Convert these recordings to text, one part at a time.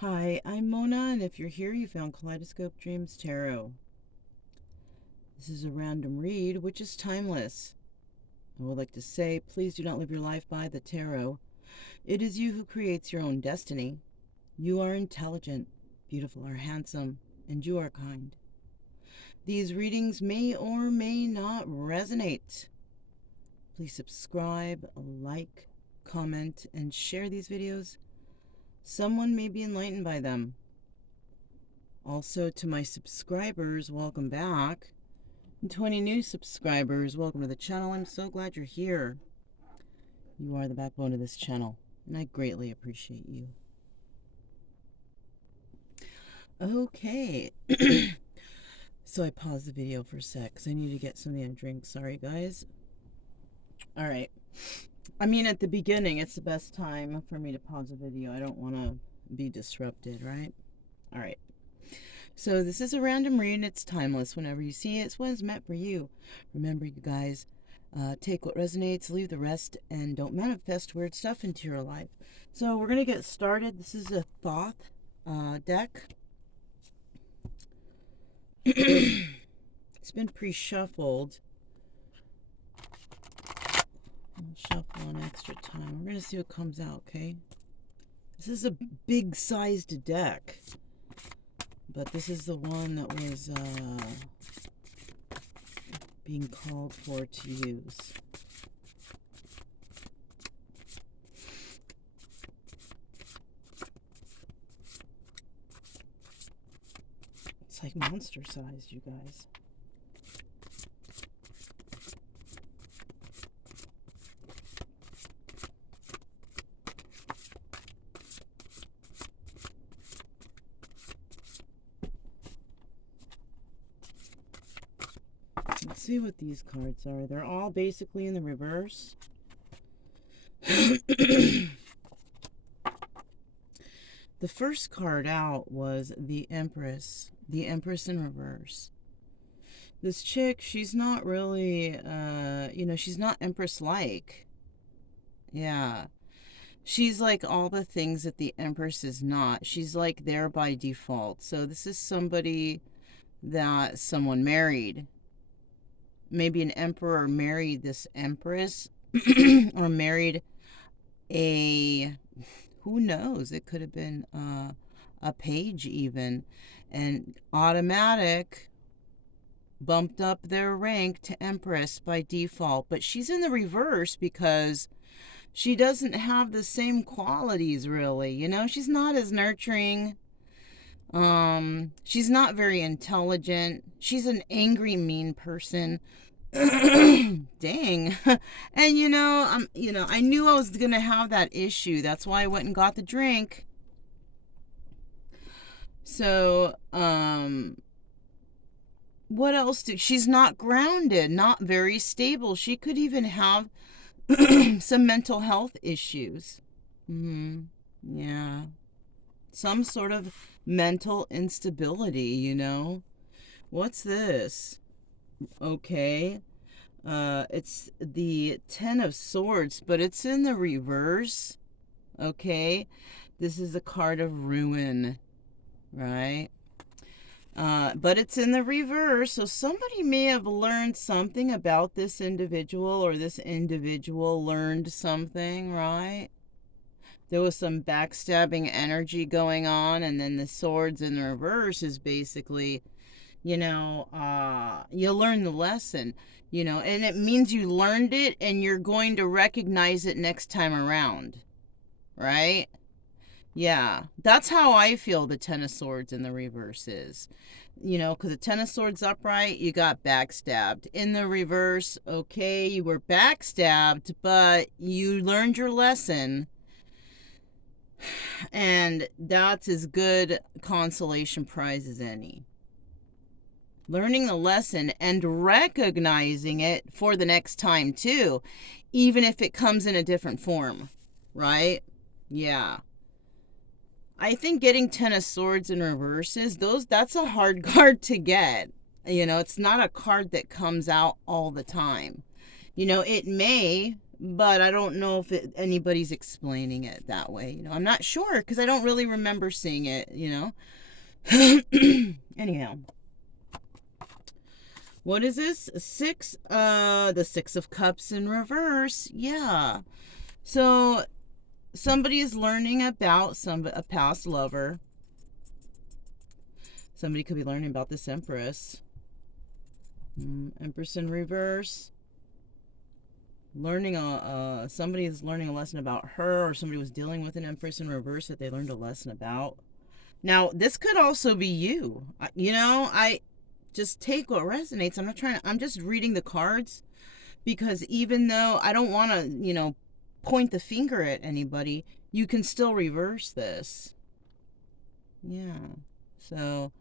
Hi, I'm Mona, and if you're here, you found Kaleidoscope Dreams Tarot. This is a random read, which is timeless. I would like to say, please do not live your life by the tarot. It is you who creates your own destiny. You are intelligent, beautiful, or handsome, and you are kind. These readings may or may not resonate. Please subscribe, like, comment, and share these videos. Someone may be enlightened by them. Also, to my subscribers, welcome back. And to any new subscribers, welcome to the channel. I'm so glad you're here. You are the backbone of this channel, and I greatly appreciate you. Okay. So I paused the video for a sec because I need to get something to drink. Sorry, guys. All right. I mean, at the beginning, it's the best time for me to pause a video. I don't want to be disrupted, right? All right. So this is a random read, and it's timeless. Whenever you see it, it's what is meant for you. Remember, you guys, take what resonates, leave the rest, and don't manifest weird stuff into your life. So we're going to get started. This is a Thoth deck. It's been pre-shuffled. I'll shuffle an extra time. We're going to see what comes out, okay? This is a big-sized deck. But this is the one that was being called for to use. It's like monster sized, you guys. Let's see what these cards are. They're all basically in the reverse. The first card out was the Empress. The Empress in reverse. This chick, she's not really, she's not Empress-like. Yeah. She's like all the things that the Empress is not. She's like there by default. So this is somebody that someone married. Maybe an emperor married this empress or married who knows, it could have been a page even, and automatic bumped up their rank to empress by default. But she's in the reverse because she doesn't have the same qualities, really. She's not as nurturing. She's not very intelligent. She's an angry, mean person. Dang. And I knew I was gonna have that issue. That's why I went and got the drink. So, what else she's not grounded, not very stable. She could even have some mental health issues. Yeah. Some sort of mental instability, What's this? Okay. It's the Ten of Swords, but it's in the reverse. Okay. This is a card of ruin, right? But it's in the reverse, so somebody may have learned something about this individual, or this individual learned something, right? There was some backstabbing energy going on, and then the swords in the reverse is basically, you learn the lesson, and it means you learned it and you're going to recognize it next time around, right? Yeah, that's how I feel the Ten of Swords in the reverse is. Because the Ten of Swords upright, you got backstabbed. In the reverse, okay, you were backstabbed, but you learned your lesson. And that's as good consolation prize as any. Learning the lesson and recognizing it for the next time too, even if it comes in a different form, right? Yeah. I think getting Ten of Swords in reverses, that's a hard card to get. It's not a card that comes out all the time. It may, but I don't know if anybody's explaining it that way. You know, I'm not sure because I don't really remember seeing it, you know. Anyhow, what is this? The Six of Cups in reverse. Yeah. So somebody is learning about a past lover. Somebody could be learning about this Empress. Empress in reverse. Somebody is learning a lesson about her, or somebody was dealing with an Empress in reverse that they learned a lesson about. Now, this could also be you. You know, I just take what resonates. I'm just reading the cards, because even though I don't want to, you know, point the finger at anybody, you can still reverse this. Yeah. So,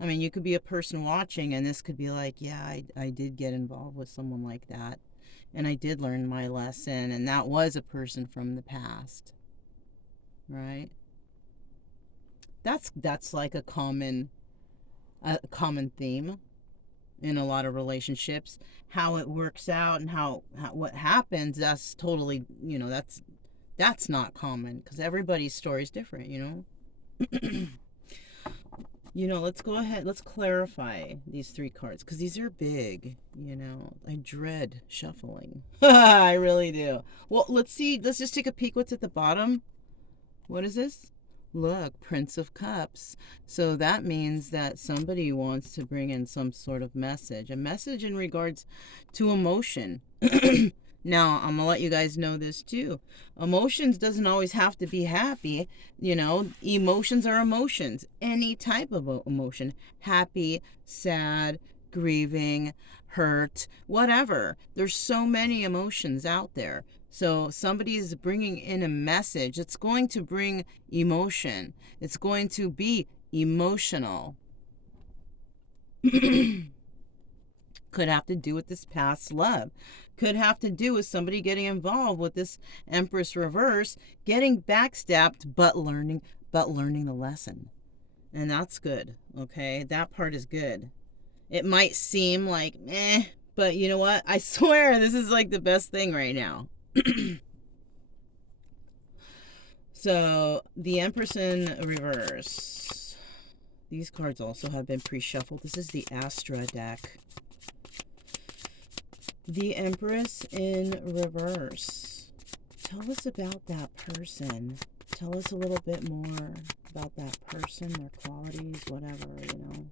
I mean, you could be a person watching, and this could be like, yeah, I did get involved with someone like that, and I did learn my lesson, and that was a person from the past, right? That's like a common theme in a lot of relationships. How it works out and how what happens, that's totally, you know, that's not common, because everybody's story is different, you know. You know, let's go ahead. Let's clarify these three cards, because these are big. You know, I dread shuffling. I really do. Well, let's see. Let's just take a peek. What's at the bottom? What is this? Look, Prince of Cups. So that means that somebody wants to bring in some sort of message. A message in regards to emotion. Now, I'm going to let you guys know this too. Emotions doesn't always have to be happy. You know, emotions are emotions. Any type of emotion. Happy, sad, grieving, hurt, whatever. There's so many emotions out there. So somebody is bringing in a message. It's going to bring emotion. It's going to be emotional. Could have to do with this past love. Could have to do with somebody getting involved with this Empress reverse, getting backstabbed, but learning the lesson. And that's good. Okay, that part is good. It might seem like but you know what? I swear this is like the best thing right now. So the Empress in reverse. These cards also have been pre-shuffled. This is the Astra deck. The Empress in reverse. Tell us about that person. Tell us a little bit more about that person, their qualities, whatever, you know,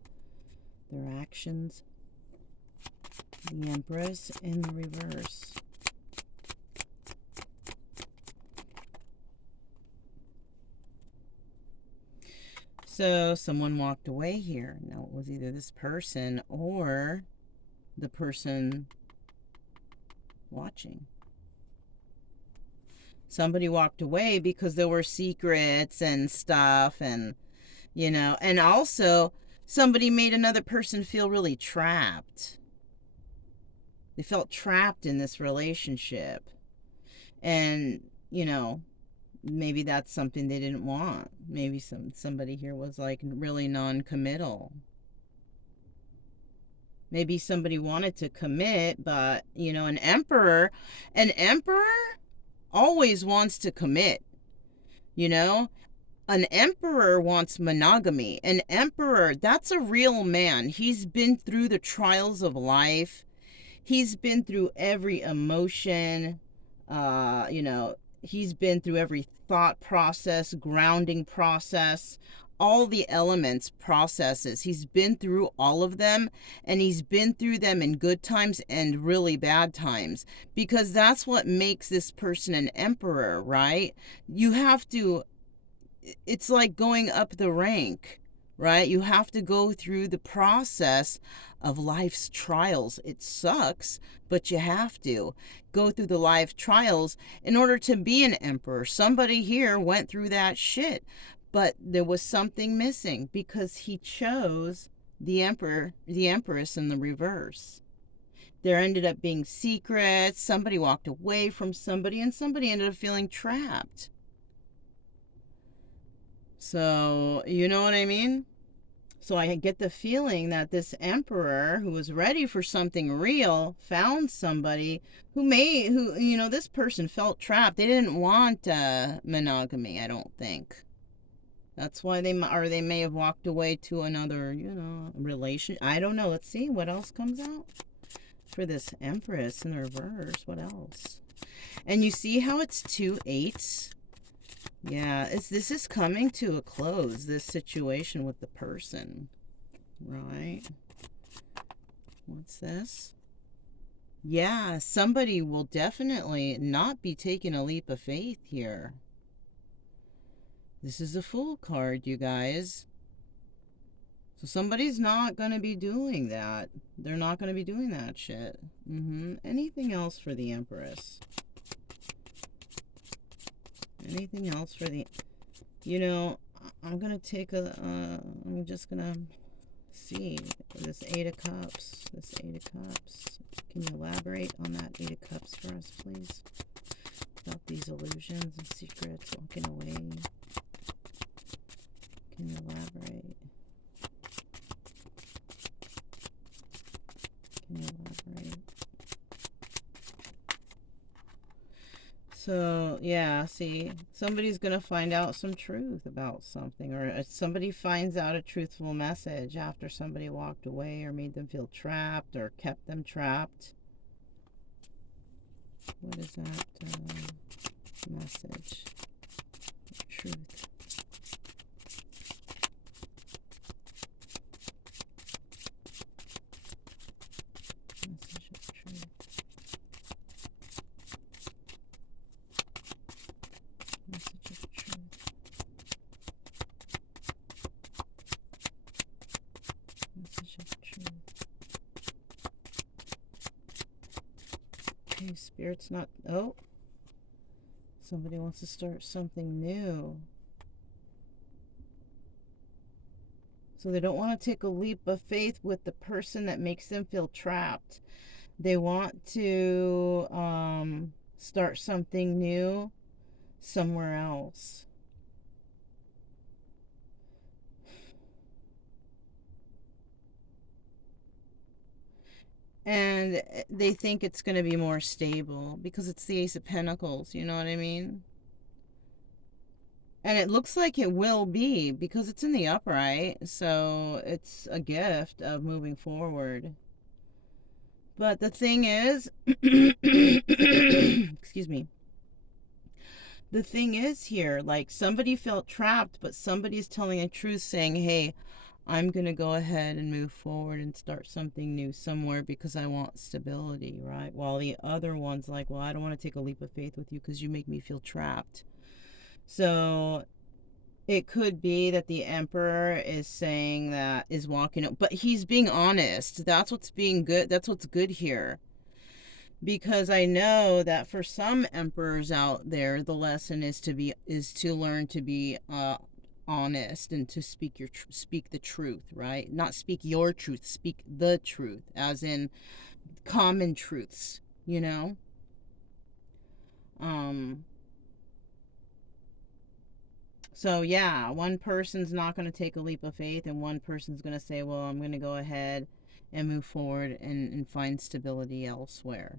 their actions. The Empress in the reverse. So someone walked away here. Now, it was either this person or the person watching. Somebody walked away because there were secrets and stuff, and you know, and also somebody made another person feel really trapped. They felt trapped in this relationship, and you know, maybe that's something they didn't want. Maybe somebody here was like really non-committal. Maybe somebody wanted to commit, but you know, an emperor always wants to commit. You know, an emperor wants monogamy. An emperor, that's a real man. He's been through the trials of life. He's been through every emotion. You know, he's been through every thought process, grounding process, all the elements processes. He's been through all of them, and he's been through them in good times and really bad times, because that's what makes this person an emperor, right? You have to, it's like going up the rank, right? You have to go through the process of life's trials. It sucks, but you have to go through the life trials in order to be an emperor. Somebody here went through that shit, but there was something missing because he chose the empress in the reverse. There ended up being secrets. Somebody walked away from somebody, and somebody ended up feeling trapped. So, you know what I mean? So I get the feeling that this emperor who was ready for something real found somebody who this person felt trapped. They didn't want monogamy, I don't think. That's why they may have walked away to another, relation. I don't know. Let's see what else comes out for this Empress in reverse. What else? And you see how it's 2 8s? Yeah, this is coming to a close, this situation with the person. Right? What's this? Yeah, somebody will definitely not be taking a leap of faith here. This is a Fool card, you guys. So somebody's not going to be doing that. They're not going to be doing that shit. Anything else for the Empress? Anything else for the... I'm going to take I'm just going to see this 8 of Cups. This 8 of Cups. Can you elaborate on that 8 of Cups for us, please? About these illusions and secrets walking away. Can you elaborate? Can you elaborate? So, yeah, see, somebody's going to find out some truth about something, or somebody finds out a truthful message after somebody walked away or made them feel trapped or kept them trapped. What is that message? Truth. Message of truth. Message of truth. Message of truth. Okay, Spirit's not... Oh. Somebody wants to start something new. So they don't want to take a leap of faith with the person that makes them feel trapped. They want to start something new somewhere else. And they think it's going to be more stable because it's the Ace of Pentacles, you know what I mean? And it looks like it will be because it's in the upright, so it's a gift of moving forward. But the thing is, excuse me, the thing is here, like somebody felt trapped, but somebody's telling a truth saying, hey, I'm going to go ahead and move forward and start something new somewhere because I want stability, right? While the other one's like, well, I don't want to take a leap of faith with you because you make me feel trapped. So it could be that the Emperor is saying that, is walking up, but he's being honest. That's what's being good. That's what's good here. Because I know that for some emperors out there, the lesson is to learn to be honest and to speak the truth, right? Not speak your truth, speak the truth, as in common truths, you know? So yeah, one person's not going to take a leap of faith and one person's going to say, well, I'm going to go ahead and move forward and find stability elsewhere.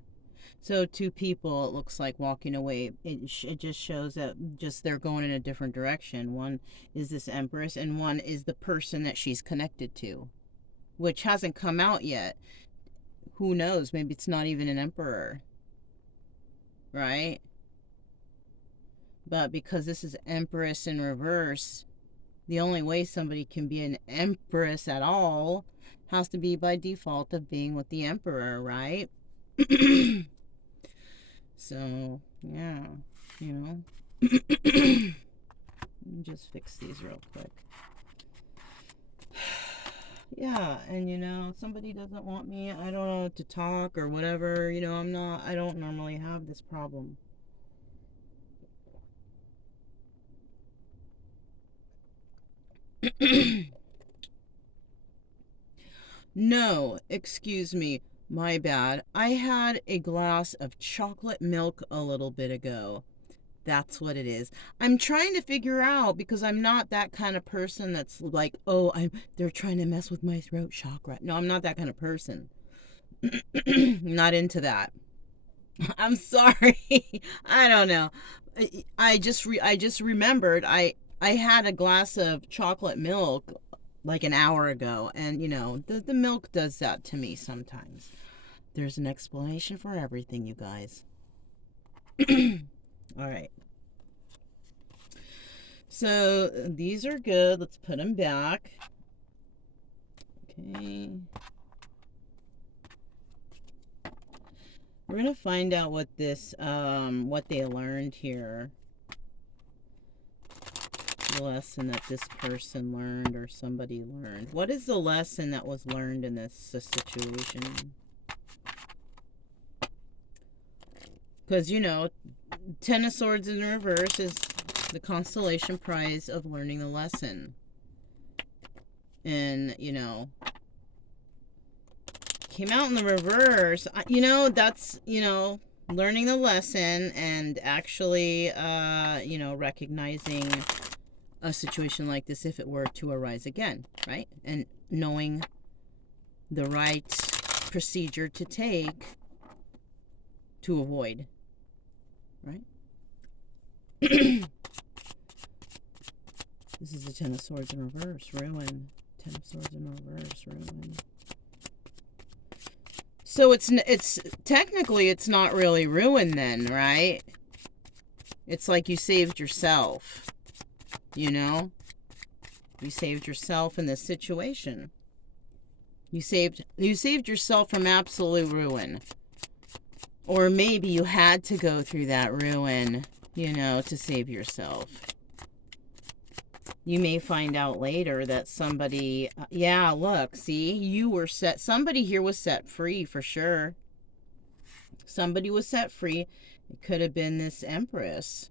So 2 people, it looks like, walking away. It just shows that just they're going in a different direction. One is this Empress and one is the person that she's connected to, which hasn't come out yet. Who knows? Maybe it's not even an Emperor, right? But because this is Empress in reverse, the only way somebody can be an Empress at all has to be by default of being with the Emperor, right? So, yeah, you know. Let me just fix these real quick. Yeah, and somebody doesn't want me, I don't know, to talk or whatever, I don't normally have this problem. No, excuse me, my bad. I had a glass of chocolate milk a little bit ago. That's what it is. I'm trying to figure out, because I'm not that kind of person that's like, oh, they're trying to mess with my throat chakra. No, I'm not that kind of person. Not into that. I'm sorry. I don't know. I just remembered I had a glass of chocolate milk like an hour ago, and you know, the milk does that to me sometimes. There's an explanation for everything, you guys. All right. So these are good. Let's put them back. Okay. We're going to find out what this, what they learned here. The lesson that this person learned or somebody learned. What is the lesson that was learned in this situation? Because, you know, Ten of Swords in reverse is the consolation prize of learning the lesson. And, you know, came out in the reverse. You know, that's, you know, learning the lesson and actually, you know, recognizing a situation like this if it were to arise again, right? And knowing the right procedure to take to avoid, right? This is the Ten of Swords in reverse, ruin. Ten of Swords in reverse, ruin. So it's technically it's not really ruin then, right? It's like you saved yourself, you know? You saved yourself in this situation. You saved yourself from absolute ruin. Or maybe you had to go through that ruin, you know, to save yourself. You may find out later that somebody, yeah, look, see, you were set, somebody here was set free for sure. Somebody was set free. It could have been this Empress.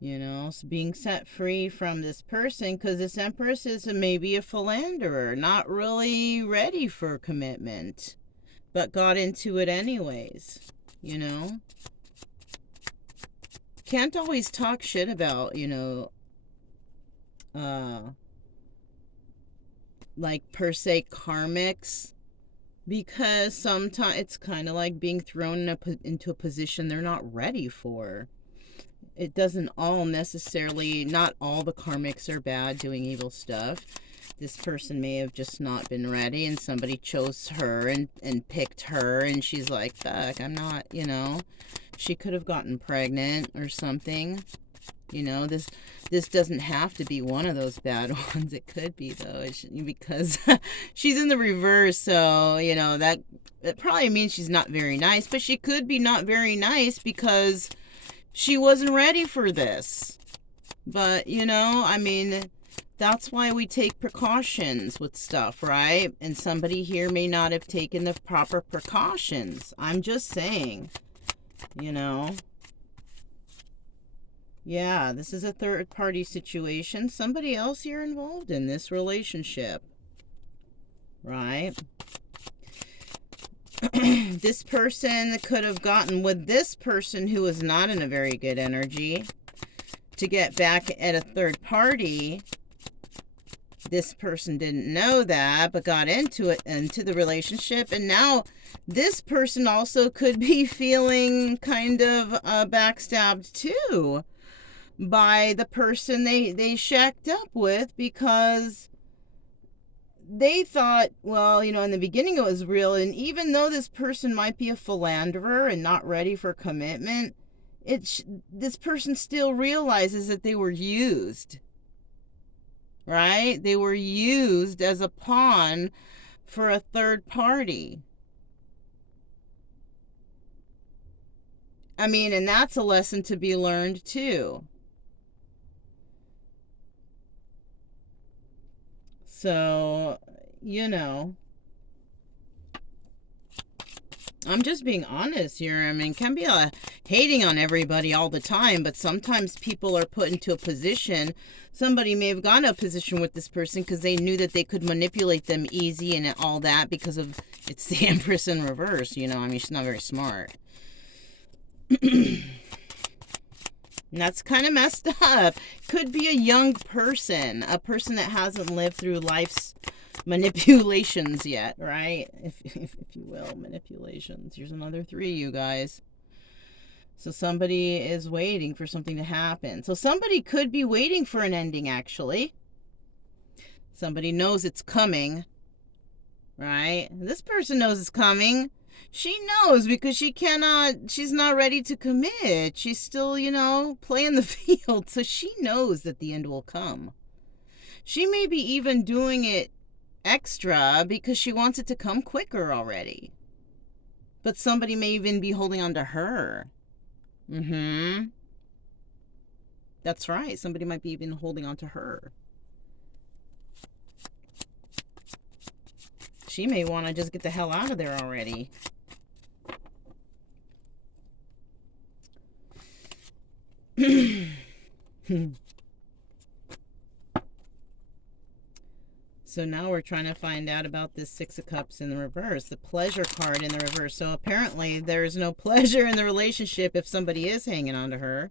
You know, being set free from this person, because this Empress is maybe a philanderer, not really ready for commitment, but got into it anyways, you know. Can't always talk shit about, you know, like per se karmics, because sometimes it's kind of like being thrown into a position they're not ready for. It doesn't all necessarily, not all the karmics are bad doing evil stuff. This person may have just not been ready, and somebody chose her and picked her, and she's like, fuck, I'm not, you know. She could have gotten pregnant or something. You know, this doesn't have to be one of those bad ones. It could be, though, because she's in the reverse, so, you know, that probably means she's not very nice, but she could be not very nice because she wasn't ready for this. But, you know, I mean, that's why we take precautions with stuff, right? And somebody here may not have taken the proper precautions. I'm just saying, you know. Yeah, this is a third-party situation. Somebody else here involved in this relationship, right? This person could have gotten with this person who was not in a very good energy to get back at a third party. This person didn't know that, but got into it, into the relationship, and now this person also could be feeling kind of backstabbed too by the person they shacked up with, because they thought, well, you know, in the beginning it was real, and even though this person might be a philanderer and not ready for commitment, this person still realizes that they were used, right? They were used as a pawn for a third party. I mean, and that's a lesson to be learned too. So, you know, I'm just being honest here. I mean, can be hating on everybody all the time, but sometimes people are put into a position. Somebody may have gone to a position with this person because they knew that they could manipulate them easy and all that because of, it's the Empress in reverse, you know. I mean, she's not very smart. And that's kind of messed up. Could be a young person, a person that hasn't lived through life's manipulations yet, right? If you will, manipulations. Here's another 3, you guys. So somebody is waiting for something to happen. So somebody could be waiting for an ending, actually. Somebody knows it's coming, right? This person knows it's coming. She knows because she's not ready to commit. She's still, playing the field. So she knows that the end will come. She may be even doing it extra because she wants it to come quicker already. But somebody may even be holding on to her. That's right. Somebody might be even holding on to her. She may want to just get the hell out of there already. So now we're trying to find out about this 6 of Cups in the reverse, the pleasure card in the reverse. So apparently there's no pleasure in the relationship if somebody is hanging on to her.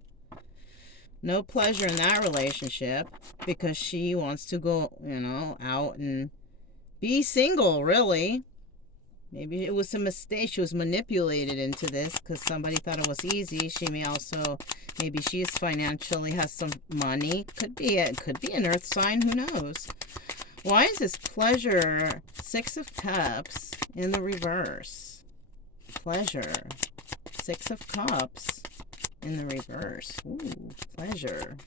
No pleasure in that relationship because she wants to go, out and be single, really. Maybe it was a mistake. She was manipulated into this because somebody thought it was easy. She may also, maybe she is financially, has some money. Could be an earth sign. Who knows? Why is this pleasure 6 of Cups in the reverse? Pleasure 6 of Cups in the reverse. Ooh, pleasure.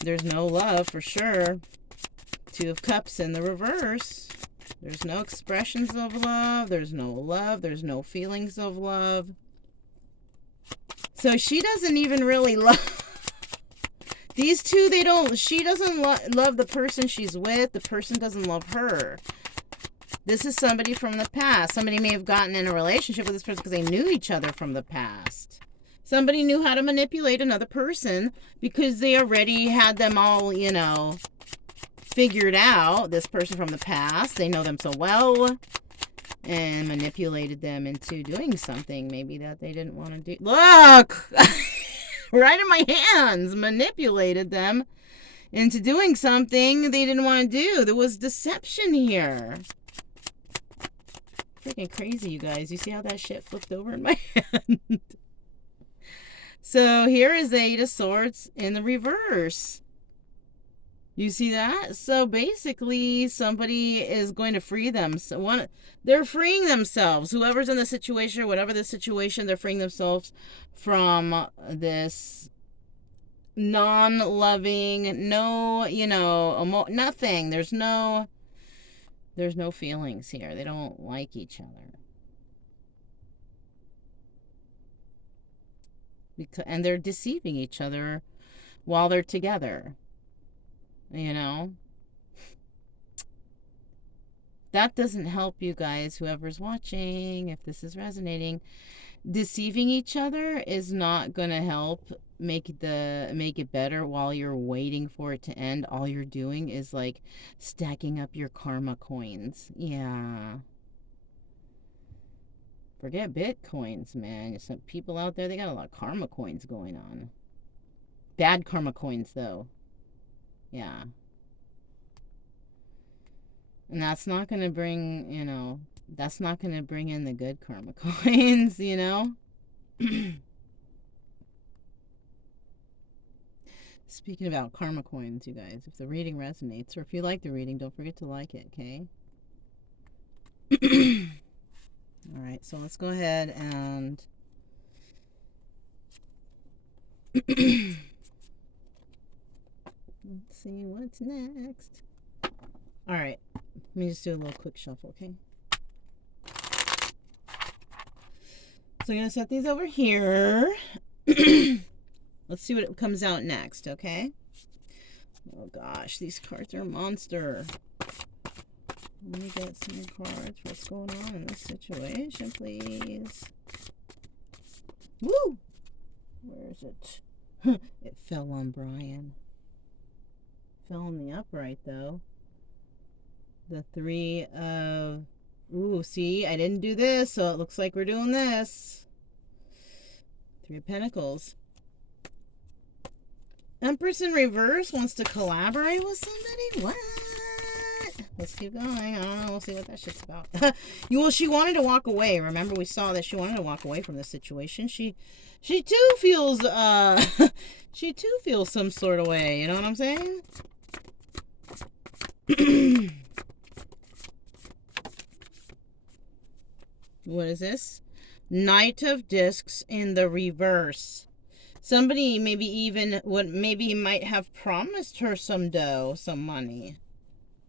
There's no love for sure. 2 of Cups in the reverse. There's no expressions of love. There's no love. There's no feelings of love. So she doesn't even really love. These two, she doesn't love the person she's with. The person doesn't love her. This is somebody from the past. Somebody may have gotten in a relationship with this person because they knew each other from the past. Somebody knew how to manipulate another person because they already had them all, figured out. This person from the past. They know them so well. And manipulated them into doing something maybe that they didn't want to do. Look! Right in my hands, manipulated them into doing something they didn't want to do. There was deception here. Freaking crazy, you guys. You see how that shit flipped over in my hand? So here is the 8 of Swords in the reverse. You see that? So basically, somebody is going to free them. They're freeing themselves. Whoever's in the situation, or whatever the situation, they're freeing themselves from this non-loving, nothing. There's no feelings here. They don't like each other. And they're deceiving each other while they're together. That doesn't help you guys, whoever's watching, if this is resonating. Deceiving each other is not going to help make it better while you're waiting for it to end. All you're doing is like stacking up your karma coins. Yeah. Forget Bitcoins, man. Some people out there, they got a lot of karma coins going on. Bad karma coins, though. Yeah. And that's not going to bring, that's not going to bring in the good karma coins, Speaking about karma coins, you guys, if the reading resonates, or if you like the reading, don't forget to like it, okay? All right, so let's go ahead and let's see what's next. All right, let me just do a little quick shuffle, okay? So I'm going to set these over here. Let's see what comes out next, okay? Oh, gosh, these cards are a monster. Let me get some cards. What's going on in this situation, please? Woo! Where is it? It fell on Brian. Fell on the upright, though. The 3 of Ooh, see, I didn't do this, so it looks like we're doing this. Three of Pentacles. Empress in reverse wants to collaborate with somebody? What? Let's keep going. I don't know. We'll see what that shit's about. Well, she wanted to walk away. Remember, we saw that she wanted to walk away from this situation. She too feels, she too feels some sort of way. You know what I'm saying? What is this? Knight of Discs in the reverse. Somebody maybe even maybe might have promised her some dough, some money.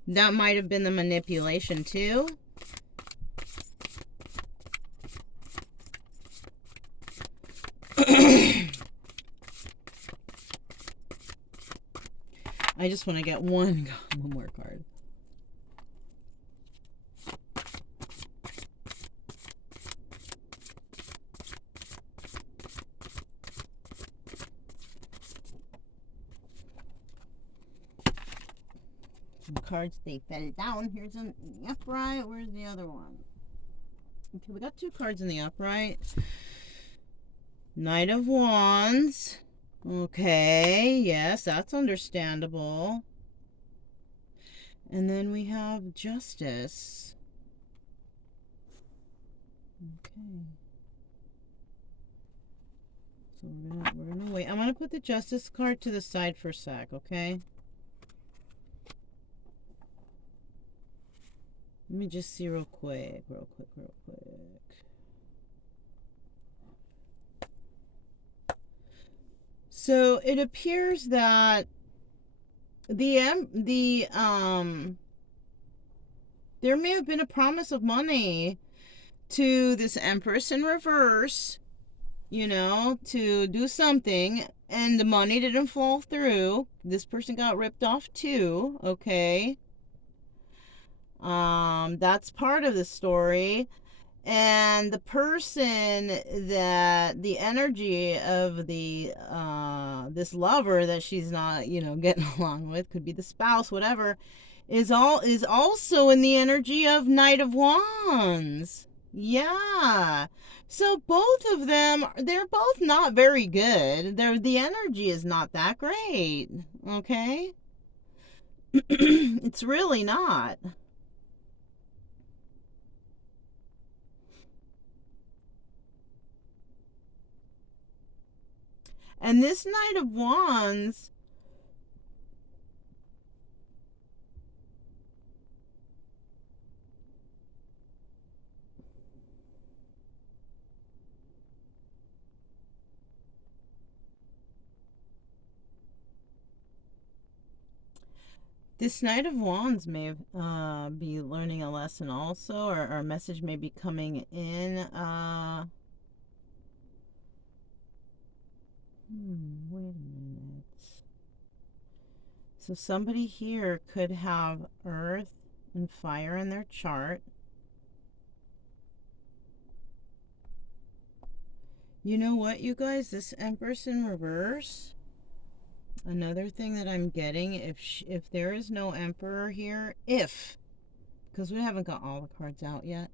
That might have been the manipulation too. I just want to get one more card. Cards, they fell down. Here's an upright. Where's the other one? Okay, we got two cards in the upright. Knight of Wands. Okay, yes, that's understandable. And then we have Justice. Okay. So we're gonna wait. I'm gonna put the Justice card to the side for a sec, okay? Let me just see real quick. So it appears that there may have been a promise of money to this Empress in reverse, you know, to do something, and the money didn't fall through. This person got ripped off too, okay? That's part of the story. And the person that the energy of the this lover that she's not, you know, getting along with, could be the spouse, whatever, is also in the energy of Knight of Wands. Yeah. So both of them, they're both not very good. The energy is not that great. Okay? It's really not. And this Knight of Wands, may be learning a lesson also, or a message may be coming in. Wait a minute. So somebody here could have earth and fire in their chart. You know what, you guys? This Empress in reverse. Another thing that I'm getting, if there is no Emperor here, because we haven't got all the cards out yet.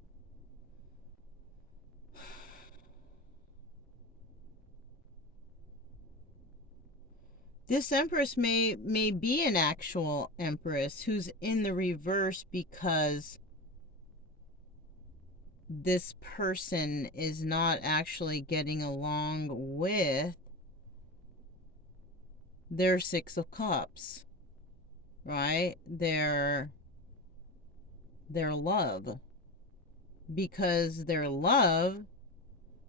This Empress may be an actual Empress who's in the reverse because this person is not actually getting along with their Six of Cups, right? Their love. Because their love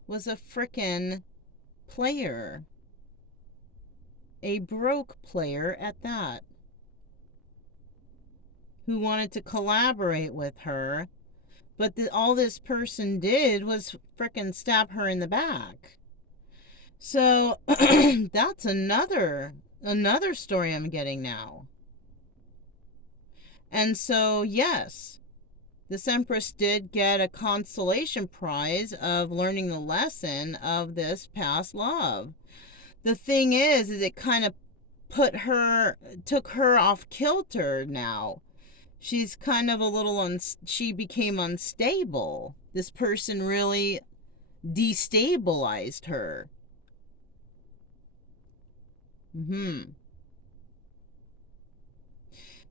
was a frickin' player. A broke player at that. Who wanted to collaborate with her. But all this person did was frickin' stab her in the back. So that's another story I'm getting now. And so, yes, this Empress did get a consolation prize of learning the lesson of this past love. The thing is it kind of took her off kilter now. she's kind of a little, she became unstable. This person really destabilized her.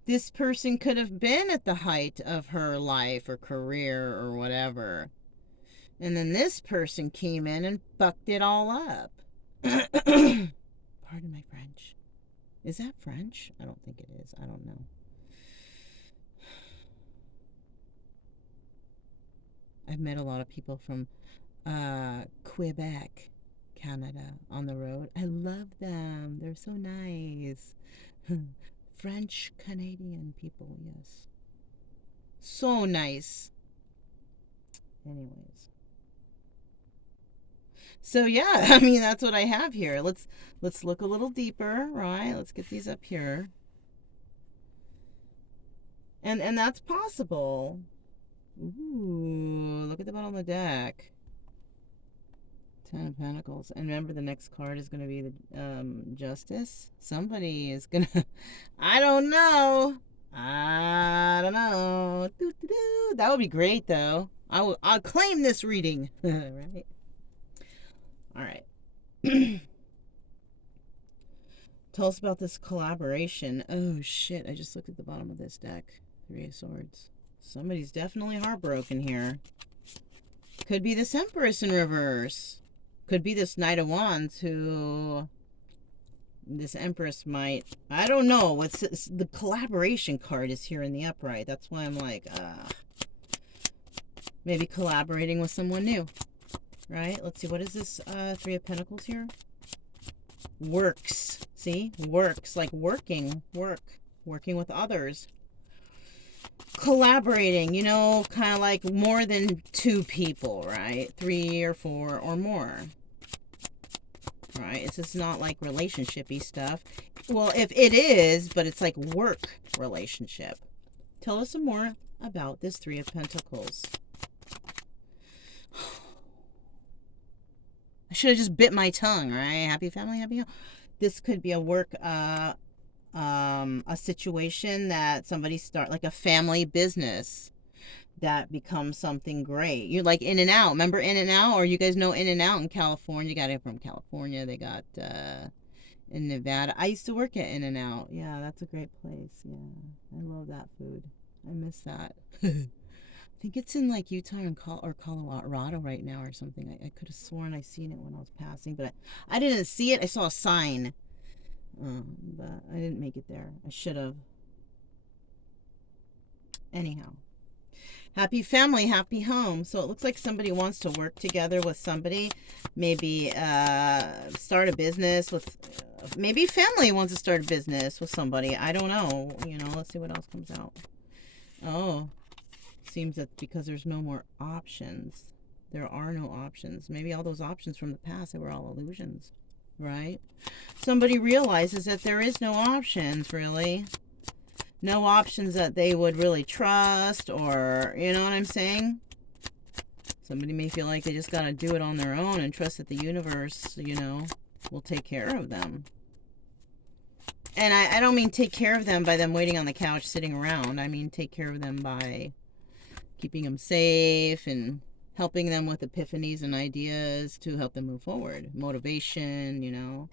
This person could have been at the height of her life or career or whatever. And then this person came in and fucked it all up. Pardon my French. Is that French? I don't think it is. I don't know. I've met a lot of people from Quebec, Canada, on the road. I love them. They're so nice. French Canadian people, yes. So nice. Anyways. So yeah, I mean, that's what I have here. Let's look a little deeper, right? Let's get these up here. And that's possible. Ooh, look at the bottom of the deck. 10 of Pentacles. And remember, the next card is going to be the Justice. Somebody is going to... I don't know. That would be great, though. I'll claim this reading. Right? All right. Tell us about this collaboration. Oh, shit. I just looked at the bottom of this deck. 3 of Swords. Somebody's definitely heartbroken here. Could be this Empress in reverse. Could be this Knight of Wands who... This Empress might... I don't know. What's this? The collaboration card is here in the upright. That's why I'm like, maybe collaborating with someone new. Right? Let's see. What is this 3 of Pentacles here? Works. See? Works. Like working. Working with others. Collaborating, you know, kind of like more than 2 people, right? 3 or 4 or more. Right? It's just not like relationship-y stuff. Well, if it is, but it's like work relationship. Tell us some more about this 3 of Pentacles. I should have just bit my tongue, right? Happy family, happy home. This could be a work, a situation that somebody start, like a family business that becomes something great. You're like In and Out. Remember In and Out? Or you guys know In and Out in California? You got it from California. They got in Nevada. I used to work at In and Out. Yeah, that's a great place. Yeah, I love that food. I miss that. I think it's in like Utah or Colorado right now or something. I could have sworn I seen it when I was passing, but I didn't see it. I saw a sign. But I didn't make it there. I should have. Anyhow. Happy family, happy home. So it looks like somebody wants to work together with somebody. Maybe start a business with... maybe family wants to start a business with somebody. I don't know. You know, let's see what else comes out. Oh. Seems that because there's no more options. There are no options. Maybe all those options from the past, they were all illusions. Right? Somebody realizes that there is no options, really. No options that they would really trust, or, you know what I'm saying? Somebody may feel like they just got to do it on their own and trust that the universe, you know, will take care of them. And I don't mean take care of them by them waiting on the couch sitting around. I mean take care of them by keeping them safe and helping them with epiphanies and ideas to help them move forward. Motivation, you know.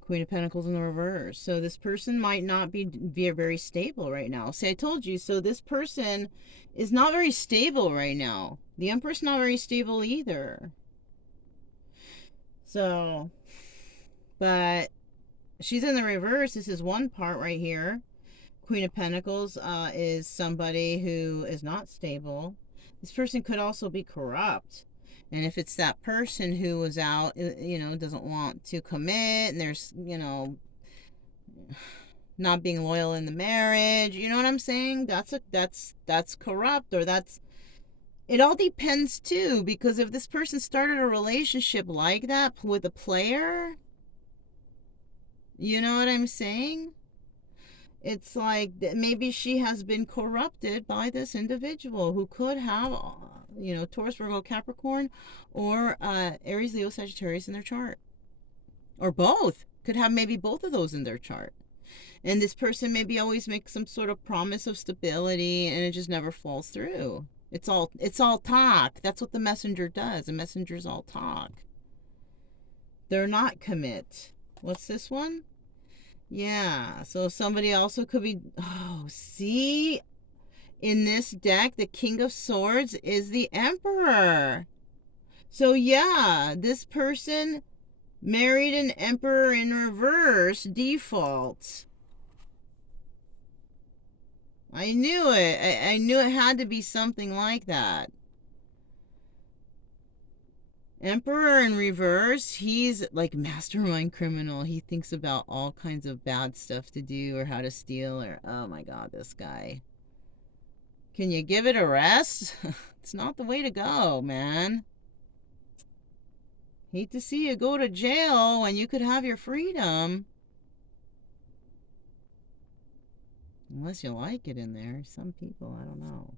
Queen of Pentacles in the reverse. So this person might not be very stable right now. See, I told you. So this person is not very stable right now. The Empress not very stable either. So, but she's in the reverse. This is one part right here. Queen of Pentacles is somebody who is not stable. This person could also be corrupt. And if it's that person who was out, you know, doesn't want to commit, and there's, you know, not being loyal in the marriage, you know what I'm saying? That's corrupt, or that's... It all depends too, because if this person started a relationship like that with a player, you know what I'm saying? It's like maybe she has been corrupted by this individual who could have, you know, Taurus, Virgo, Capricorn, or Aries, Leo, Sagittarius in their chart. Or both. Could have maybe both of those in their chart. And this person maybe always makes some sort of promise of stability and it just never falls through. It's all talk. That's what the messenger does. The messenger's all talk. They're not commit. What's this one? Yeah, so somebody also could be, oh, see, in this deck, the King of Swords is the Emperor. So yeah, this person married an Emperor in reverse default. I knew it. I knew it had to be something like that. Emperor in reverse, he's like mastermind criminal. He thinks about all kinds of bad stuff to do or how to steal or, oh my God, this guy. Can you give it a rest? It's not the way to go, man. Hate to see you go to jail when you could have your freedom. Unless you like it in there. Some people, I don't know.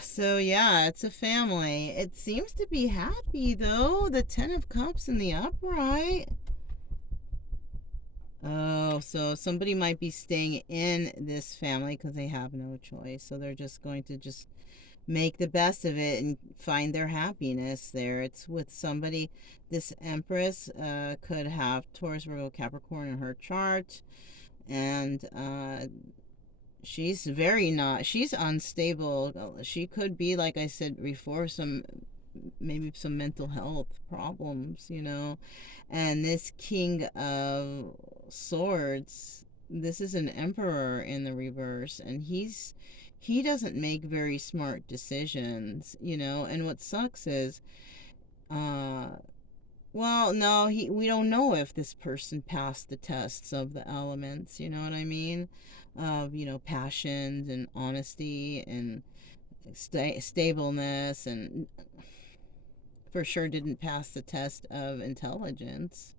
So yeah, it's a family. It seems to be happy though. The Ten of Cups in the upright. Oh, so somebody might be staying in this family because they have no choice. So they're just going to just make the best of it and find their happiness there. It's with somebody. This Empress could have Taurus, Virgo, Capricorn in her chart. And she's she's unstable. She could be, like I said before, maybe some mental health problems, you know. And this King of Swords, this is an Emperor in the reverse, and he doesn't make very smart decisions, you know. And what sucks is, well, no, we don't know if this person passed the tests of the elements, you know what I mean? Of, you know, passions and honesty and stableness, and for sure didn't pass the test of intelligence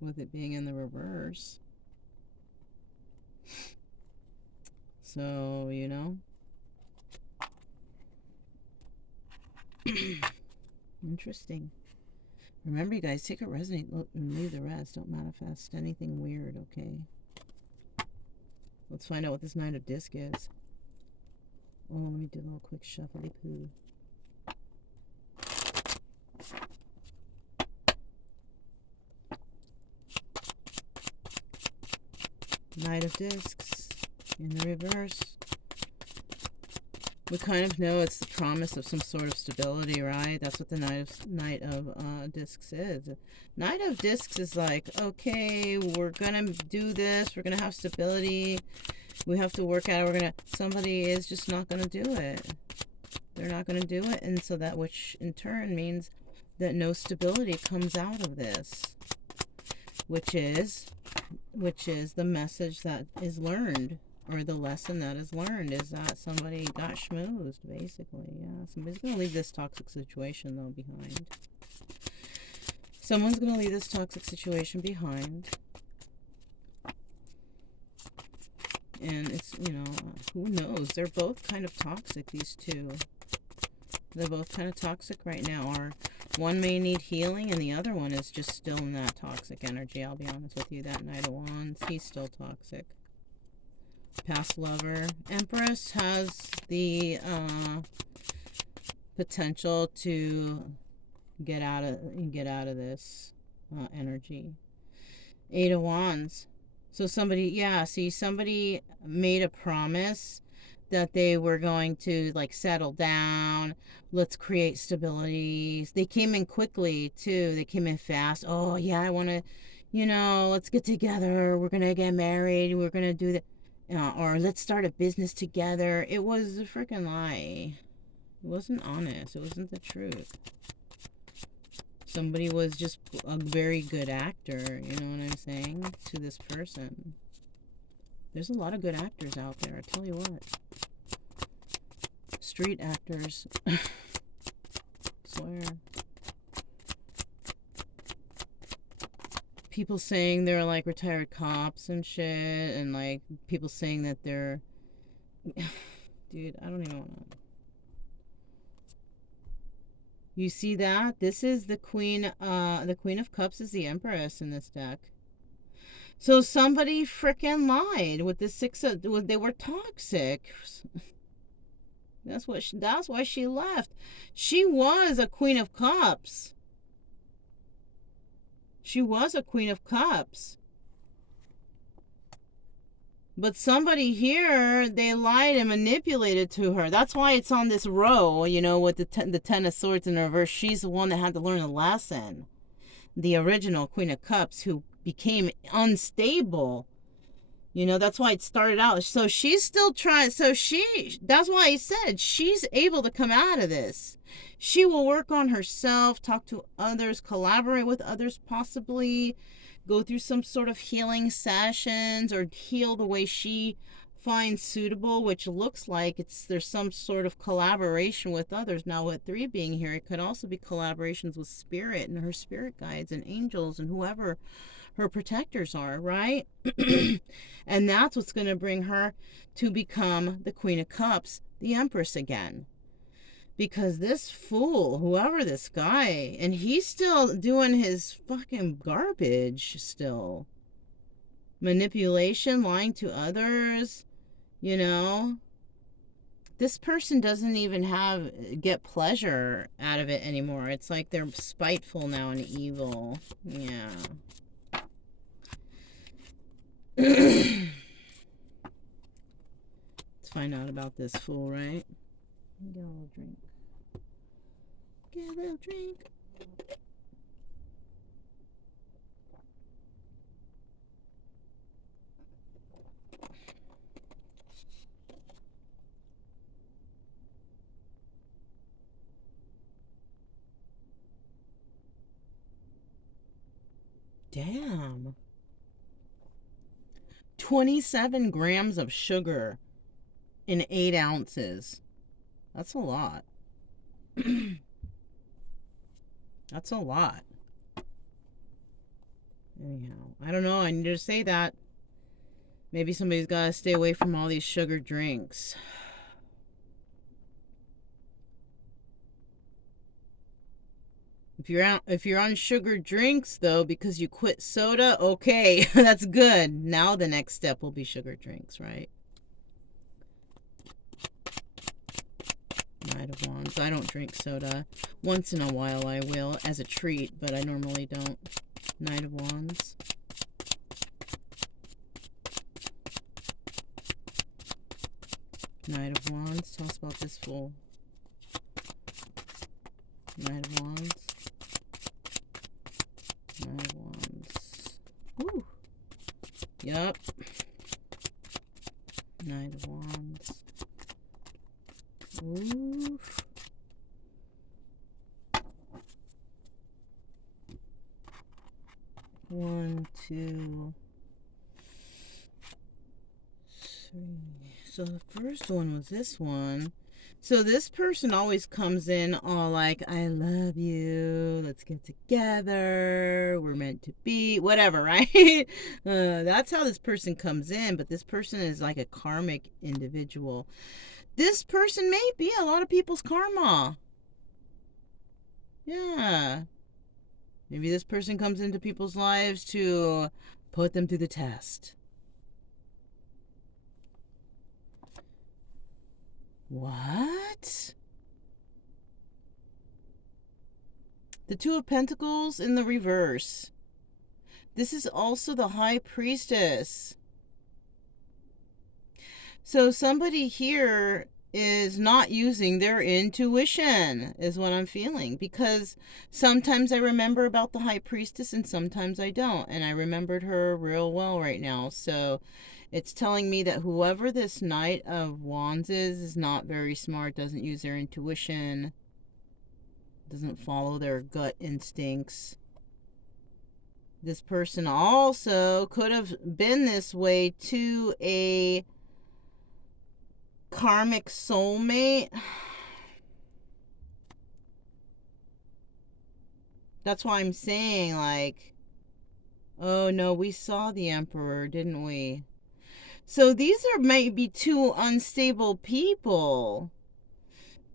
with it being in the reverse. So, you know. Interesting. Remember, you guys, take a resonate and leave the rest. Don't manifest anything weird, okay? Let's find out what this Knight of Disc is. Oh, let me do a little quick shuffly poo. Knight of Discs in the reverse. We kind of know it's the promise of some sort of stability, right? That's what the Knight of Discs is. Knight of Discs is like, okay, we're gonna do this. We're gonna have stability. We have to work out. Somebody is just not gonna do it. They're not gonna do it, and so that, which in turn means that no stability comes out of this, which is the message that is learned. Or the lesson that is learned is that somebody got schmoozed, basically. Yeah, somebody's going to leave this toxic situation, though, behind. Someone's going to leave this toxic situation behind. And it's, you know, who knows? They're both kind of toxic, these two. They're both kind of toxic right now. Or one may need healing, and the other one is just still in that toxic energy. I'll be honest with you. That Knight of Wands, he's still toxic. Past lover. Empress has the potential to get out of this energy. Eight of Wands. So somebody made a promise that they were going to, like, settle down. Let's create stability. They came in quickly too. They came in fast. Oh yeah, I want to, you know, let's get together. We're gonna get married. We're gonna do that. Or let's start a business together. It was a freaking lie. It wasn't honest. It wasn't the truth. Somebody was just a very good actor, you know what I'm saying, to this person. There's a lot of good actors out there, I tell you what. Street actors. Swear. People saying they're like retired cops and shit, and like people saying that they're dude, I don't even want to. You see that? This is the Queen of Cups is the Empress in this deck. So somebody freaking lied with the they were toxic. That's why she left. She was a Queen of Cups. She was a Queen of Cups. But somebody here, they lied and manipulated to her. That's why it's on this row, you know, with the Ten of Swords in reverse. She's the one that had to learn a lesson. The original Queen of Cups, who became unstable. You know, that's why it started out. So she's still trying. That's why I said she's able to come out of this. She will work on herself, talk to others, collaborate with others, possibly go through some sort of healing sessions or heal the way she finds suitable, which looks like there's some sort of collaboration with others. Now, with 3 being here, it could also be collaborations with spirit and her spirit guides and angels and whoever her protectors are, right? And that's what's going to bring her to become the Queen of Cups, the Empress again. Because this fool, whoever this guy, and he's still doing his fucking garbage still. Manipulation, lying to others, you know. This person doesn't even get pleasure out of it anymore. It's like they're spiteful now and evil. Yeah. Let's find out about this fool, right? Get a little drink. Get a little drink. Damn. 27 grams of sugar in 8 ounces. That's a lot. That's a lot. Anyhow, I don't know. I need to say that. Maybe somebody's got to stay away from all these sugar drinks. If you're on sugar drinks though, because you quit soda, okay, that's good. Now the next step will be sugar drinks, right? Knight of Wands. I don't drink soda. Once in a while I will, as a treat, but I normally don't. Knight of Wands. Knight of Wands. Tell us about this fool. Knight of Wands. Knight of Wands. Woo. Yup. Knight of Wands. Oof. One, two, three. So the first one was this one. So this person always comes in all like, I love you, let's get together, we're meant to be, whatever, right? That's how this person comes in, but this person is like a karmic individual. This person may be a lot of people's karma. Yeah. Maybe this person comes into people's lives to put them through the test. What? The Two of Pentacles in the reverse. This is also the High Priestess. So somebody here is not using their intuition, is what I'm feeling. Because sometimes I remember about the High Priestess and sometimes I don't. And I remembered her real well right now. So it's telling me that whoever this Knight of Wands is not very smart, doesn't use their intuition, doesn't follow their gut instincts. This person also could have been this way to a karmic soulmate. That's why I'm saying, like, oh no, we saw the Emperor, didn't we? So these are maybe two unstable people.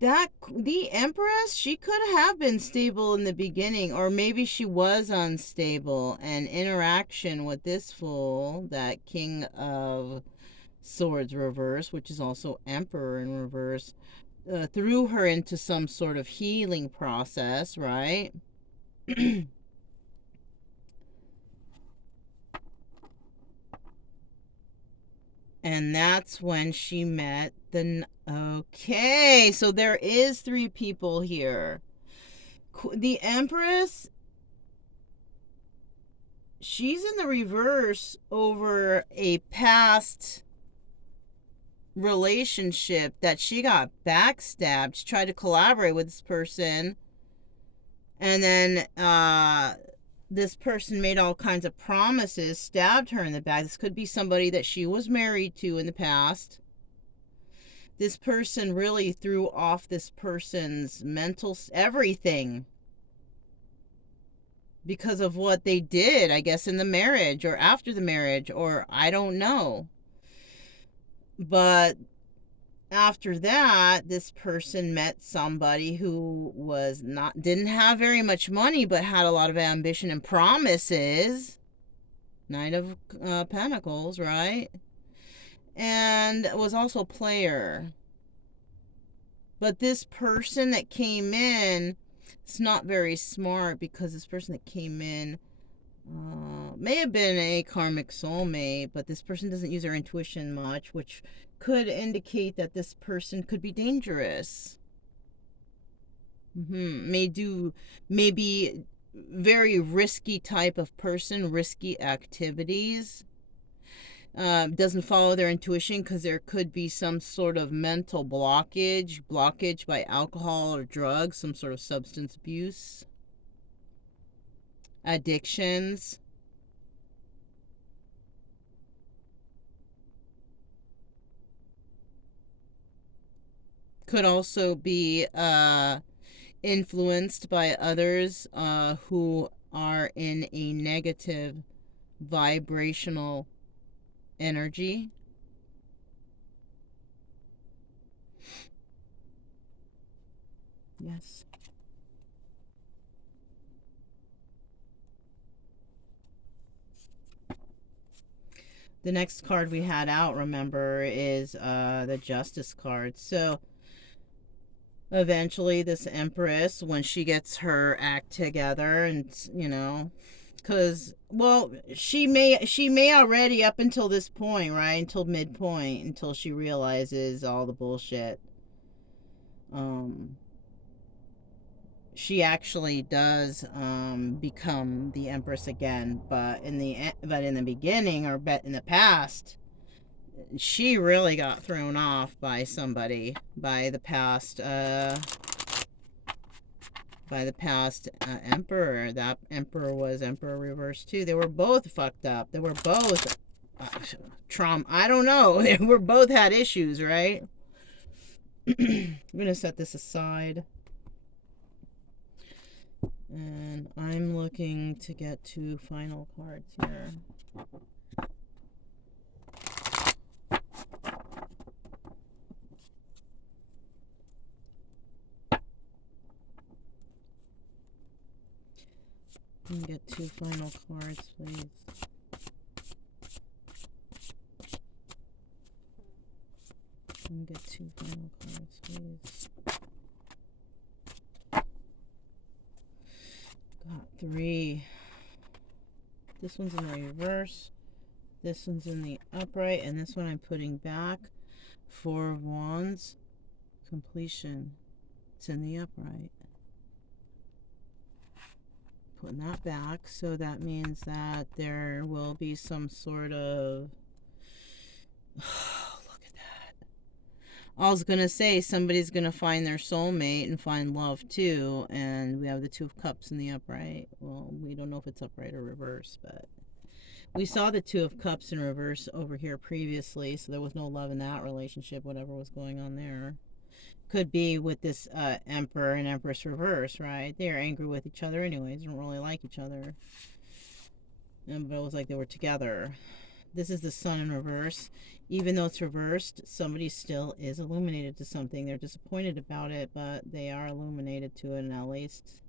That the Empress, she could have been stable in the beginning, or maybe she was unstable, and interaction with this fool, that King of Swords reverse, which is also Emperor in reverse, threw her into some sort of healing process, right? And that's when she met the... Okay, so there is 3 people here. The Empress, she's in the reverse over a past relationship that she got backstabbed. She tried to collaborate with this person, and then this person made all kinds of promises, stabbed her in the back. This could be somebody that she was married to in the past. This person really threw off this person's mental everything because of what they did, I guess, in the marriage or after the marriage, or I don't know. But after that, this person met somebody who didn't have very much money, but had a lot of ambition and promises. Knight of Pentacles, right? And was also a player. But this person that came in, it's not very smart, because this person that came in may have been a karmic soulmate, but this person doesn't use their intuition much, which could indicate that this person could be dangerous. Maybe very risky type of person, risky activities. Doesn't follow their intuition because there could be some sort of mental blockage by alcohol or drugs, some sort of substance abuse, addictions. Could also be influenced by others who are in a negative vibrational energy. Yes. The next card we had out, remember, is the Justice card. So eventually this Empress, when she gets her act together, and because, well, she may already, up until this point, right, until midpoint, until she realizes all the bullshit, she actually does become the Empress again. But in the beginning, or in the past, she really got thrown off by somebody, by the past emperor. That emperor was Emperor reverse too. They were both fucked up. They were both trauma. I don't know. They were both had issues, right? I'm gonna set this aside, and I'm looking to get 2 final cards here. Can you get 2 final cards, please? Can you get 2 final cards, please? Got 3. This one's in the reverse. This one's in the upright, and this one I'm putting back. 4 of Wands. Completion. It's in the upright. Putting that back, so that means that there will be some sort of... look at that. I was gonna say somebody's gonna find their soulmate and find love too, and we have the 2 of Cups in the upright. Well, we don't know if it's upright or reverse, but we saw the 2 of Cups in reverse over here previously, so there was no love in that relationship, whatever was going on there. Could be with this Emperor and Empress reverse, right? They're angry with each other anyways. They don't really like each other. But it was like they were together. This is the Sun in reverse. Even though it's reversed, somebody still is illuminated to something. They're disappointed about it, but they are illuminated to it, and at least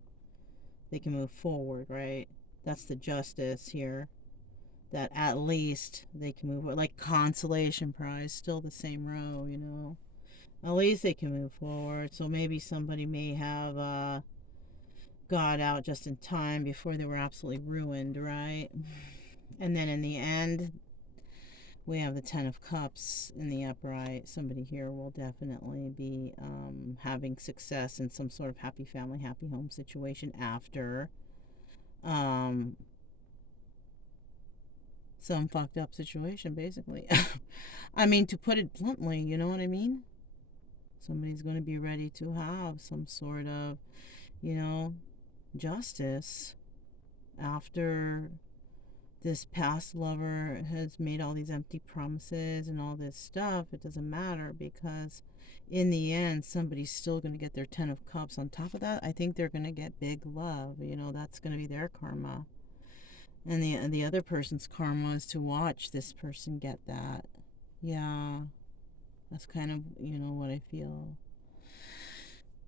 they can move forward, right? That's the Justice here. That at least they can move forward. Like consolation prize, still the same row, you know. At least they can move forward. So maybe somebody may have got out just in time before they were absolutely ruined, right? And then in the end, we have the Ten of Cups in the upright. Somebody here will definitely be having success in some sort of happy family, happy home situation after some fucked up situation, basically. I mean, to put it bluntly, you know what I mean? Somebody's going to be ready to have some sort of, you know, justice after this past lover has made all these empty promises and all this stuff. It doesn't matter, because in the end, somebody's still going to get their 10 of Cups. On top of that, I think they're going to get big love. You know, that's going to be their karma. And the other person's karma is to watch this person get that. Yeah, that's kind of, you know, what I feel.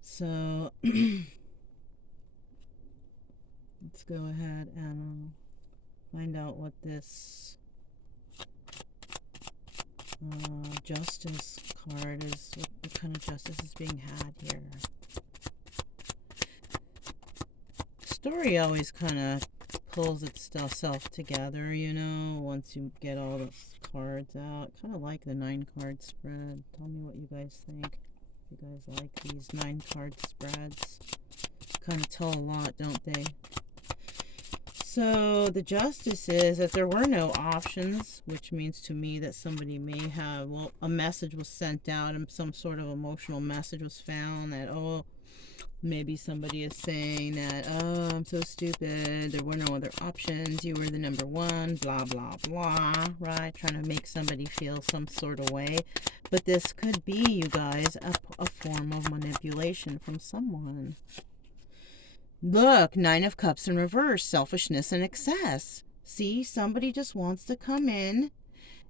So let's go ahead and find out what this Justice card is. What kind of justice is being had here? Story always kind of pulls itself together, you know, once you get all the cards out. Kind of like the 9-card spread. Tell me what you guys think. You guys like these 9-card spreads? Kind of tell a lot, don't they? So the Justice is that there were no options, which means to me that somebody may have, well, a message was sent out and some sort of emotional message was found that, oh, maybe somebody is saying that, oh, I'm so stupid, there were no other options, you were the number one, blah, blah, blah, right? Trying to make somebody feel some sort of way. But this could be, you guys, a form of manipulation from someone. Look, 9 of Cups in reverse, selfishness and excess. See, somebody just wants to come in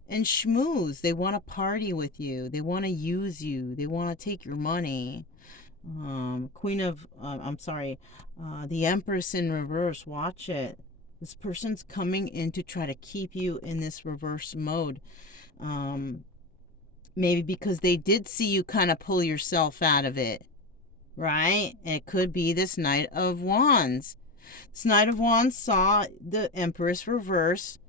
and schmooze. They want to party with you. They want to use you. They want to take your money. The Empress in reverse. Watch it. This person's coming in to try to keep you in this reverse mode. Maybe because they did see you kind of pull yourself out of it. Right? And it could be this Knight of Wands. This Knight of Wands saw the Empress reverse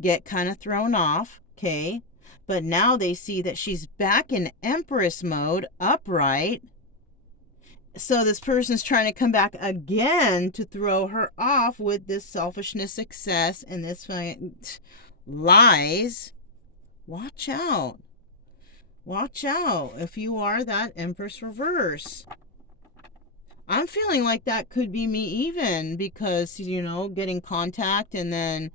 get kind of thrown off, okay? But now they see that she's back in Empress mode, upright. So this person's trying to come back again to throw her off with this selfishness, excess, and this lies. Watch out. Watch out if you are that Empress reverse. I'm feeling like that could be me even, because, you know, getting contact and then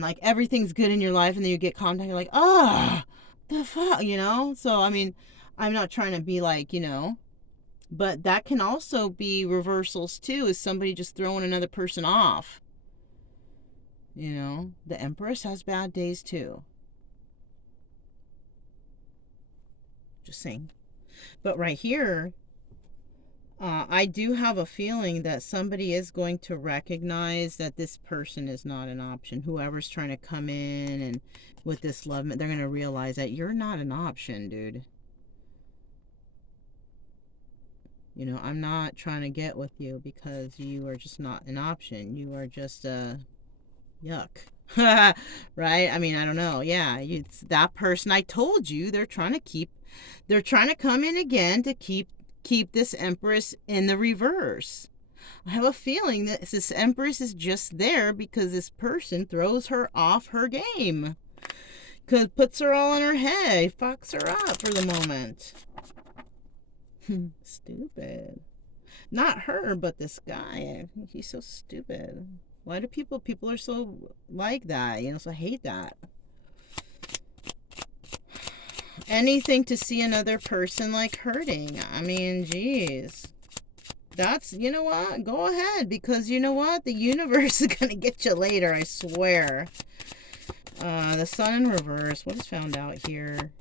like everything's good in your life and then you get contact, you're like, oh, the fuck, you know? So, I mean, I'm not trying to be like, you know, but that can also be reversals too, is somebody just throwing another person off. You know, the Empress has bad days too. Just saying. But right here, I do have a feeling that somebody is going to recognize that this person is not an option. Whoever's trying to come in and with this love, they're going to realize that you're not an option, dude. You know, I'm not trying to get with you because you are just not an option. You are just yuck. Right? I mean, I don't know. Yeah, it's that person. I told you they're trying to come in again to keep this Empress in the reverse. I have a feeling that this Empress is just there because this person throws her off her game. Because puts her all in her head. Fucks her up for the moment. Stupid. Not her, but this guy. He's so stupid. Why do people are so like that? You know, so I hate that. Anything to see another person like hurting. I mean, geez. That's, you know what? Go ahead, because you know what? The universe is going to get you later, I swear. The sun in reverse. What is found out here?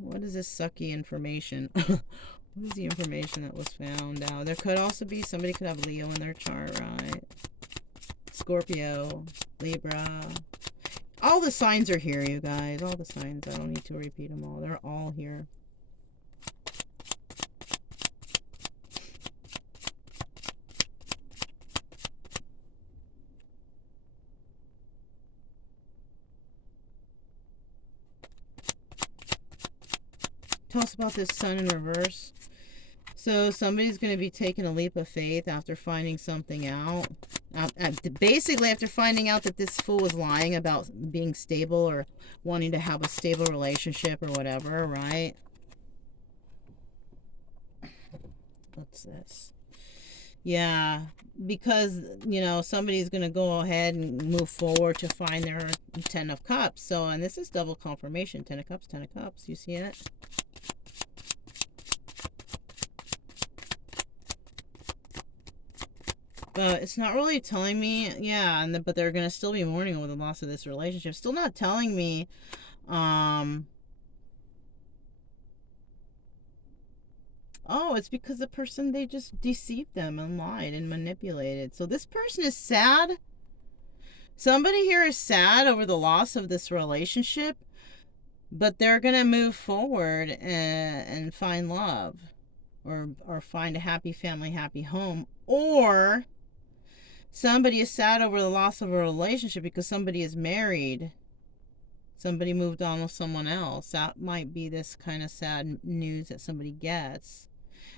What is this sucky information? What is the information that was found out? There could also be, somebody could have Leo in their chart, right? Scorpio, Libra. All the signs are here, you guys. All the signs. I don't need to repeat them all. They're all here. Tell us about this sun in reverse. So somebody's going to be taking a leap of faith after finding something out. Basically, after finding out that this fool was lying about being stable or wanting to have a stable relationship or whatever, right? What's this? Yeah, because, you know, somebody's going to go ahead and move forward to find their 10 of Cups. So, and this is double confirmation. 10 of Cups, 10 of Cups. You see it? But it's not really telling me, yeah, but they're going to still be mourning over the loss of this relationship. Still not telling me, oh, it's because the person, they just deceived them and lied and manipulated. So this person is sad. Somebody here is sad over the loss of this relationship, but they're going to move forward and find love or find a happy family, happy home. Or somebody is sad over the loss of a relationship because somebody is married. Somebody moved on with someone else. That might be this kind of sad news that somebody gets.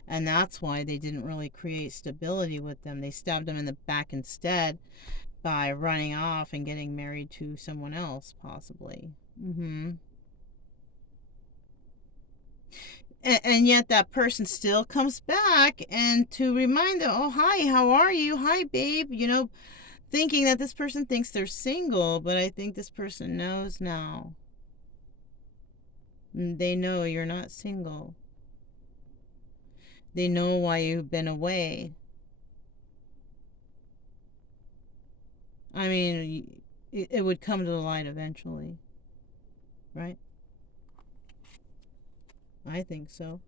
And that's why they didn't really create stability with them. They stabbed them in the back instead by running off and getting married to someone else, possibly. And yet that person still comes back and to remind them, oh, hi, how are you? Hi, babe. You know, thinking that this person thinks they're single, but I think this person knows now. They know you're not single. They know why you've been away. I mean, it would come to the light eventually, right? I think so.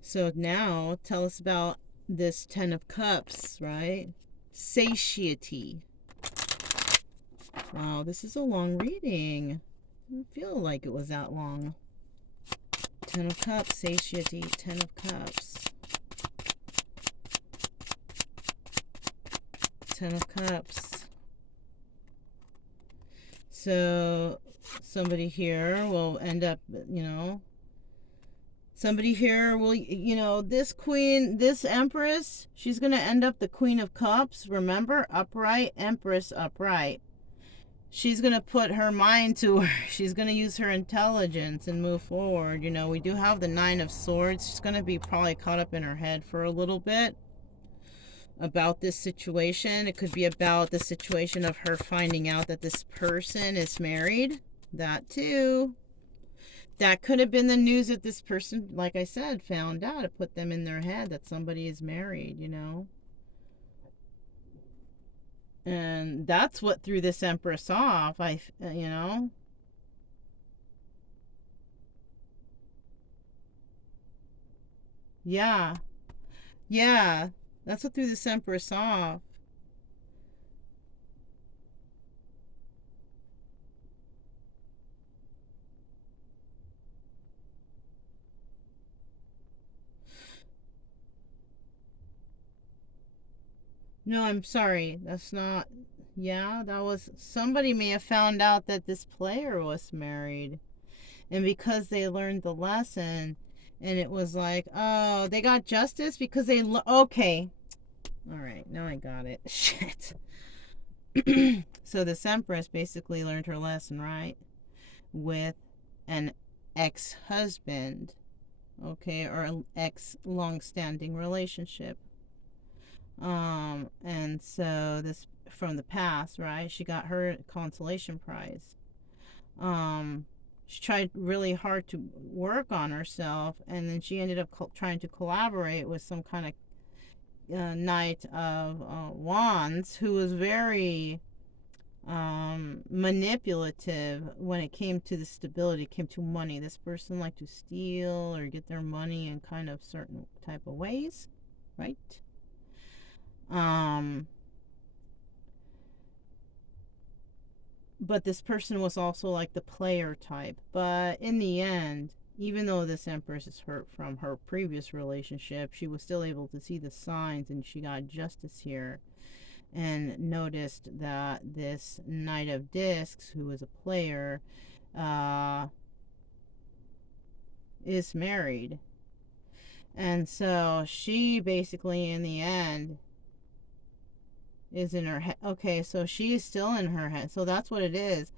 So now, tell us about this 10 of Cups, right? Satiety. Wow, this is a long reading. I didn't feel like it was that long. 10 of Cups, satiety, 10 of Cups. 10 of Cups. So somebody here will end up, you know, somebody here will, you know, this queen, this empress, she's going to end up the Queen of Cups. Remember, upright, empress, upright. She's going to put her mind to her. She's going to use her intelligence and move forward. You know, we do have the 9 of Swords. She's going to be probably caught up in her head for a little bit about this situation. It could be about the situation of her finding out that this person is married. That too. That could have been the news that this person, like I said, found out. It put them in their head that somebody is married, you know. And that's what threw this Empress off, you know. Yeah. Yeah. That's what threw this Empress off. No, I'm sorry. That's not... Yeah, that was... Somebody may have found out that this player was married. And because they learned the lesson, and it was like, oh, they got justice because they... Okay. All right, now I got it. Shit. So this Empress basically learned her lesson, right? With an ex-husband, okay, or an ex-long-standing relationship. And so this from the past, right? She got her consolation prize. She tried really hard to work on herself, and then she ended up trying to collaborate with some kind of Knight of Wands, who was very manipulative when it came to the stability, came to money. This person liked to steal or get their money in kind of certain type of ways, right? But this person was also like the player type. But in the end, even though this Empress is hurt from her previous relationship, she was still able to see the signs, and she got justice here and noticed that this Knight of Discs, who is a player, is married. And so she basically, in the end, is in her head. Okay, so she's still in her head. So that's what it is.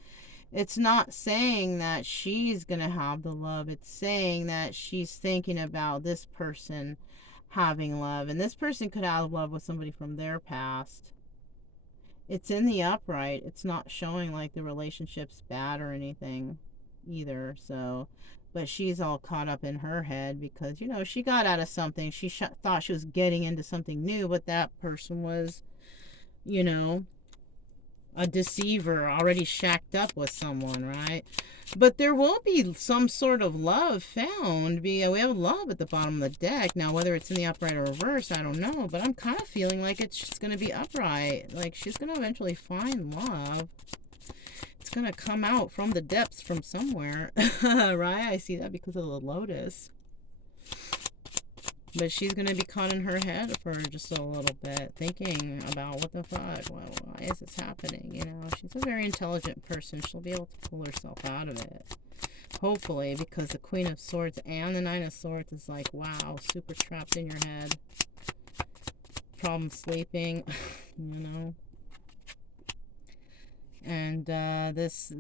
It's not saying that she's going to have the love. It's saying that she's thinking about this person having love. And this person could have love with somebody from their past. It's in the upright. It's not showing like the relationship's bad or anything either. So, but she's all caught up in her head because, you know, she got out of something. She thought she was getting into something new, but that person was, you know, a deceiver, already shacked up with someone, right? But there will be some sort of love found. We have love at the bottom of the deck. Now, whether it's in the upright or reverse, I don't know. But I'm kind of feeling like it's just going to be upright. Like, she's going to eventually find love. It's going to come out from the depths from somewhere, right? I see that because of the lotus. But she's going to be caught in her head for just a little bit, thinking about what the fuck, why is this happening, you know? She's a very intelligent person. She'll be able to pull herself out of it. Hopefully, because the Queen of Swords and the Nine of Swords is like, wow, super trapped in your head. Problem sleeping, you know? And this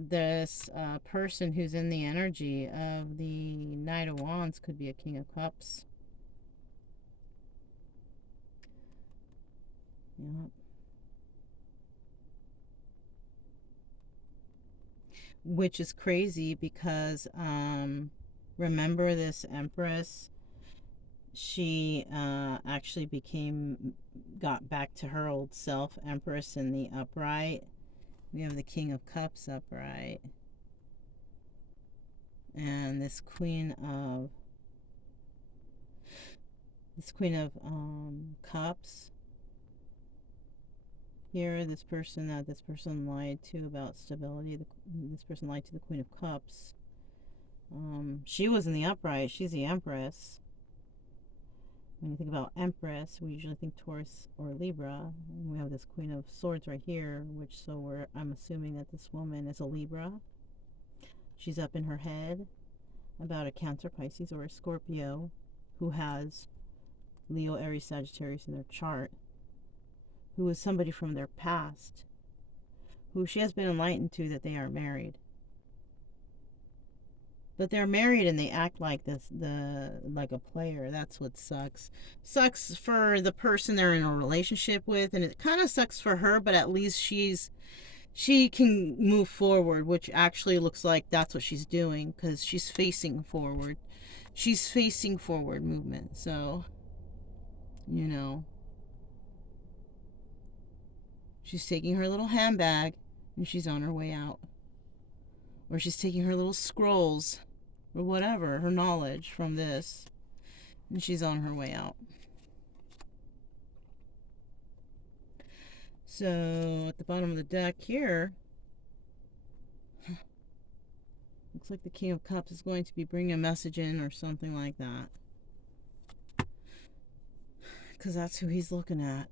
person who's in the energy of the Knight of Wands could be a King of Cups. Yep. Which is crazy because remember this Empress, she actually got back to her old self, Empress in the upright. We have the King of Cups upright, and this Queen of Cups here. This person lied to about stability. This person lied to the Queen of Cups. She was in the upright. She's the Empress. When you think about Empress, we usually think Taurus or Libra. And we have this Queen of Swords right here, I'm assuming that this woman is a Libra. She's up in her head about a Cancer, Pisces, or a Scorpio who has Leo, Aries, Sagittarius in their chart, who is somebody from their past, who she has been enlightened to that they are married. But they're married and they act like like a player. That's what sucks. Sucks for the person they're in a relationship with, and it kind of sucks for her, but at least she can move forward, which actually looks like that's what she's doing, because she's facing forward. She's facing forward movement. So, you know, she's taking her little handbag and she's on her way out. Or she's taking her little scrolls or whatever, her knowledge from this, and she's on her way out. So at the bottom of the deck here, looks like the King of Cups is going to be bringing a message in or something like that, because that's who he's looking at.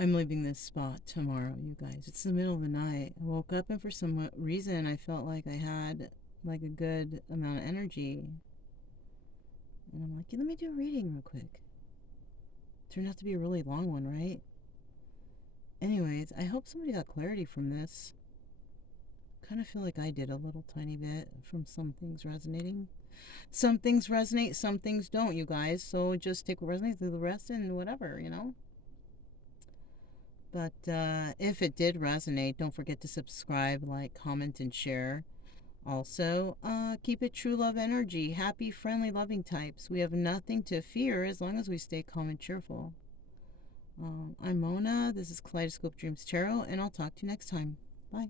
I'm leaving this spot tomorrow, you guys. It's the middle of the night. I woke up and for some reason I felt like I had like a good amount of energy. And I'm like, let me do a reading real quick. Turned out to be a really long one, right? Anyways, I hope somebody got clarity from this. Kind of feel like I did a little tiny bit from some things resonating. Some things resonate, some things don't, you guys. So just take what resonates, do the rest, and whatever, you know? But if it did resonate, don't forget to subscribe, like, comment, and share. Also, keep it true love energy. Happy, friendly, loving types. We have nothing to fear as long as we stay calm and cheerful. I'm Mona. This is Kaleidoscope Dreams Tarot, and I'll talk to you next time. Bye.